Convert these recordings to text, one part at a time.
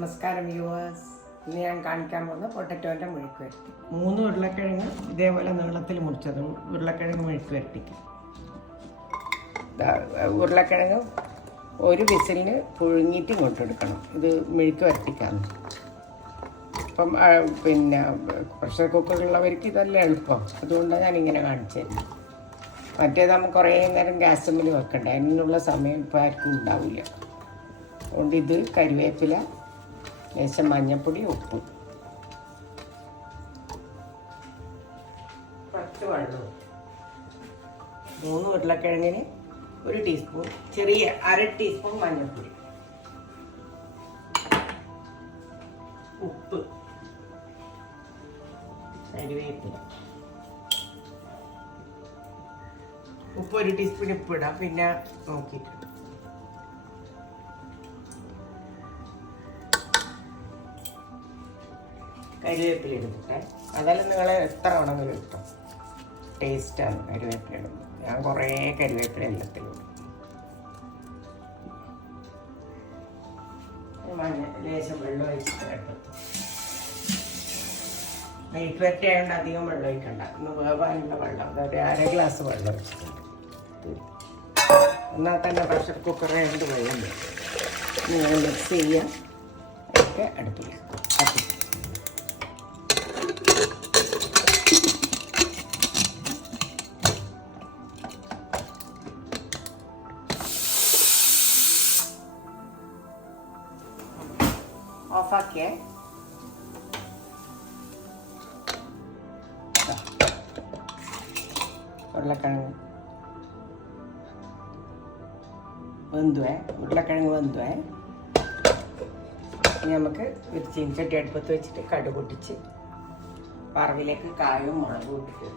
നമസ്കാരം വ്യൂവേഴ്സ്. ഇന്ന് ഞാൻ കാണിക്കാൻ പോകുന്ന പൊട്ടറ്റോൻ്റെ മെഴുക്ക് വരട്ടി. 3 ഉരുളക്കിഴങ്ങ് ഇതേപോലെ നീളത്തിൽ മുറിച്ചത് ഉരുളക്കിഴങ്ങ് മെഴുക്ക് വരട്ടിക്ക്. ഉരുളക്കിഴങ്ങ് ഒരു വിസിലിന് പുഴുങ്ങിയിട്ട് ഇങ്ങോട്ടെടുക്കണം. ഇത് മെഴുക്ക് വരട്ടിക്കാണ്. ഇപ്പം പിന്നെ പ്രഷർ കുക്കറുള്ളവർക്ക് ഇതല്ല എളുപ്പം, അതുകൊണ്ടാണ് ഞാനിങ്ങനെ കാണിച്ചത്. മറ്റേത് നമുക്ക് കുറേ നേരം ഗ്യാസ് മുന്നിൽ വെക്കണ്ട, അതിനുള്ള സമയം ഇപ്പോൾ ആർക്കും ഉണ്ടാവില്ല. അതുകൊണ്ട് ഇത് കരിവേപ്പില, ലേശം മഞ്ഞൾപ്പൊടി, ഉപ്പ്, 10 വെള്ളവും, 3 ഉരുളക്കിഴങ്ങിന് 1 ടീസ്പൂൺ, ചെറിയ 1/2 ടീസ്പൂൺ മഞ്ഞൾപ്പൊടി, ഉപ്പ്, കരിവേപ്പില, ഉപ്പ് 1 ടീസ്പൂൺ ഉപ്പ് ഇടാം, പിന്നെ നോക്കിയിട്ട്. കരിവേപ്പില ഇടുന്നിട്ടെ, അതെല്ലാം നിങ്ങൾ എത്ര വേണമെങ്കിലും ഇട്ടോ, ടേസ്റ്റാണ് കരിവേപ്പില ഇടുന്നത്. ഞാൻ കുറേ കരിവേപ്പില എല്ലാത്തിലും ലേശം വെള്ളം ഒഴിച്ചിട്ട് കേട്ടോ. മെഴുക്ക് വരട്ടി ആയതുകൊണ്ട് അധികം വെള്ളം ഒഴിക്കണ്ട, ഒന്ന് വേവാനുള്ള വെള്ളം, അതായത് 1/2 ഗ്ലാസ് വെള്ളം ഒഴിച്ചിട്ടുണ്ട്. എന്നാൽ തന്നെ പ്രഷർ കുക്കർ ആയതുകൊണ്ട് വെള്ളം വരും. നിങ്ങൾ മിക്സ് ചെയ്യാം, ഒക്കെ അടുപ്പിൽ കത്തി. ഓഫാക്കിയേ. ഉരുളക്കിഴങ്ങ് ഉരുളക്കിഴങ്ങ് വെന്തുവേ. ഇനി നമുക്ക് ഒരു ചീനച്ചട്ടി അടുപ്പത്ത് വെച്ചിട്ട് കടുക് പൊട്ടിച്ച് വറവിലേക്ക് കായും മുളകും ഇട്ടിട്ട്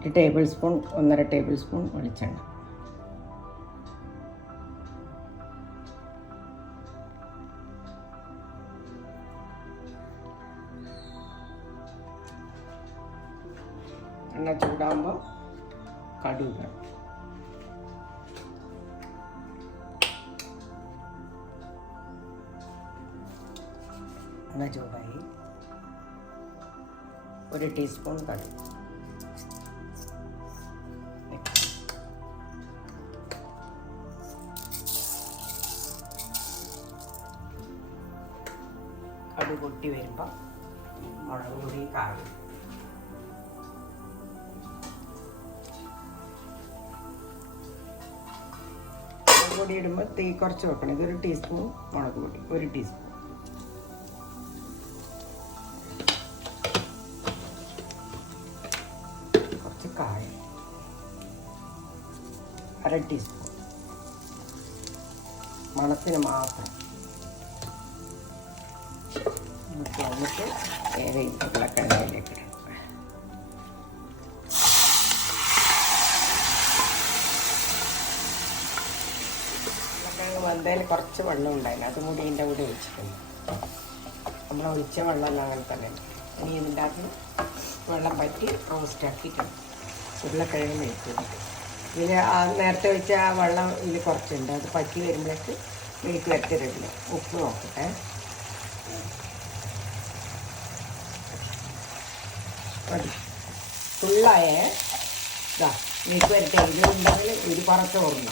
1 ടേബിൾ സ്പൂൺ 1.5 ടേബിൾ സ്പൂൺ വെളിച്ചെണ്ണ, എണ്ണ ചൂടാകുമ്പോൾ കടുക്, എണ്ണ ചൂടായി 1 ടീസ്പൂൺ കടുക്, കടുക് പൊട്ടി വരുമ്പോൾ മുളക് പൊടി, കായും, പൊടി ഇടുമ്പോൾ തീ കുറച്ച് വെക്കണം. ഇതൊരു ടീസ്പൂൺ മുളക് പൊടി, 1 ടീസ്പൂൺ, കുറച്ച് കായം, 1/2 ടീസ്പൂൺ, മണത്തിന് മാത്രം. വന്നിട്ട് വേറെ ഉരുളക്കിഴങ്ങിലേക്ക് ഇടാം. വന്നതിൽ കുറച്ച് വെള്ളം ഉണ്ടായിരുന്നു, അതും കൂടി ഇതിൻ്റെ കൂടെ ഒഴിച്ചിട്ടുണ്ട്. നമ്മൾ ഒഴിച്ച വെള്ളം അങ്ങനെ തന്നെ. ഇനി ഇതിൻ്റെ അകത്ത് വെള്ളം പറ്റി റോസ്റ്റാക്കിയിട്ടുണ്ട് ഉരുളക്കിഴങ്ങ് മെഴുക്ക്. ഇതിൽ നേരത്തെ ഒഴിച്ച ആ വെള്ളം ഇതിൽ കുറച്ചുണ്ട്, അത് പറ്റി വരുമ്പോഴേക്ക് മെഴുക്ക് വരട്ടി റെഡില്ല. ഉപ്പ് നോക്കട്ടെ. മതി, ഫുള്ളായേ. ഇതാ മെഴുക്ക് വരട്ടി അതിലുണ്ടെങ്കിൽ ഒരു പറത്ത് ഓർമ്മ,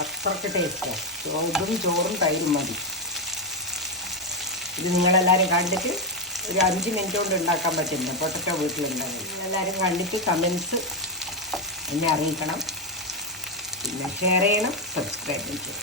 അത്രയ്ക്ക് ടേസ്റ്റാണ്. ഇതും ചോറും തൈരും മതി. ഇത് നിങ്ങളെല്ലാവരും കണ്ടിട്ട് ഒരു 5 മിനിറ്റ് കൊണ്ട് ഉണ്ടാക്കാൻ പറ്റുന്ന പൊട്ടറ്റോ വീട്ടിലുണ്ടാകും. നിങ്ങളെല്ലാവരും കണ്ടിട്ട് കമൻസ് എന്നെ അറിയിക്കണം, പിന്നെ ഷെയർ ചെയ്യണം, സബ്സ്ക്രൈബ് ചെയ്യണം.